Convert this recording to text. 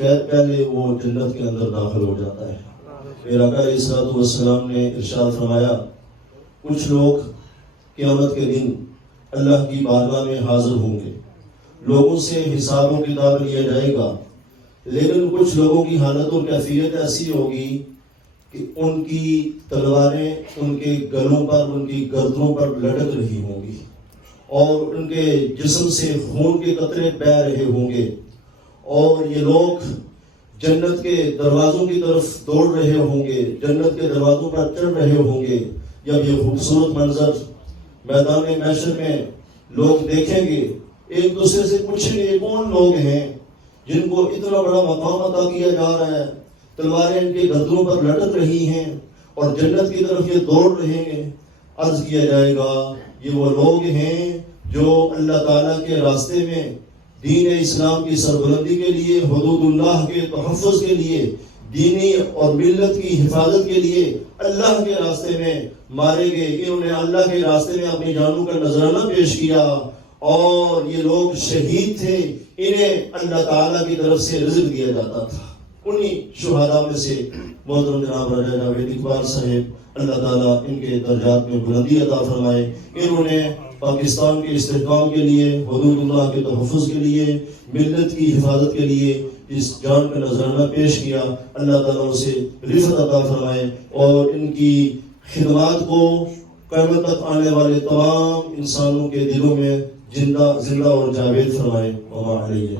پہلے وہ جنت کے اندر داخل ہو جاتا ہے۔ میرا آقا علیہ الصلوۃ والسلام نے ارشاد فرمایا، کچھ لوگ قیامت کے دن اللہ کی بارگاہ میں حاضر ہوں گے، لوگوں سے حساب و کتاب لیا جائے گا، لیکن کچھ لوگوں کی حالت اور کیفیت ایسی ہوگی کہ ان کی تلواریں ان کے گلوں پر، ان کی گردنوں پر لٹک رہی ہوں گی، اور ان کے جسم سے خون کے قطرے بہہ رہے ہوں گے، اور یہ لوگ جنت کے دروازوں کی طرف دوڑ رہے ہوں گے، جنت کے دروازوں پر چڑھ رہے ہوں گے۔ جب یہ خوبصورت منظر میدان محشر میں لوگ دیکھیں گے، ایک دوسرے سے پوچھیں گے، یہ کون لوگ ہیں جن کو اتنا بڑا مقام عطا کیا جا رہا ہے، تلواریں ان کے گردنوں پر لٹک رہی ہیں اور جنت کی طرف یہ دوڑ رہے ہیں؟ عرض کیا جائے گا، یہ وہ لوگ ہیں جو اللہ تعالیٰ کے راستے میں دین اسلام کی سربلندی کے لیے، حدود اللہ کے تحفظ کے لیے، دینی اور ملت کی حفاظت کے لیے اللہ کے راستے میں مارے گئے۔ انہوں نے اللہ کے راستے میں اپنی جانوں کا نذرانہ پیش کیا، اور یہ لوگ شہید تھے، انہیں اللہ تعالیٰ کی طرف سے رزق دیا جاتا تھا۔ انہی شہداء میں سے محترم جناب راجہ جاوید اقبال صاحب، اللہ تعالیٰ ان کے درجات میں بلندی عطا فرمائے۔ انہوں نے پاکستان کے استحکام کے لیے، حدود اللہ کے تحفظ کے لیے، ملت کی حفاظت کے لیے اس جان کا نذرانہ پیش کیا۔ اللہ تعالیٰ اسے رفعت عطا فرمائے اور ان کی خدمات کو قیامت تک آنے والے تمام انسانوں کے دلوں میں زندہ اور جاوید فرمائے۔ وما علیہ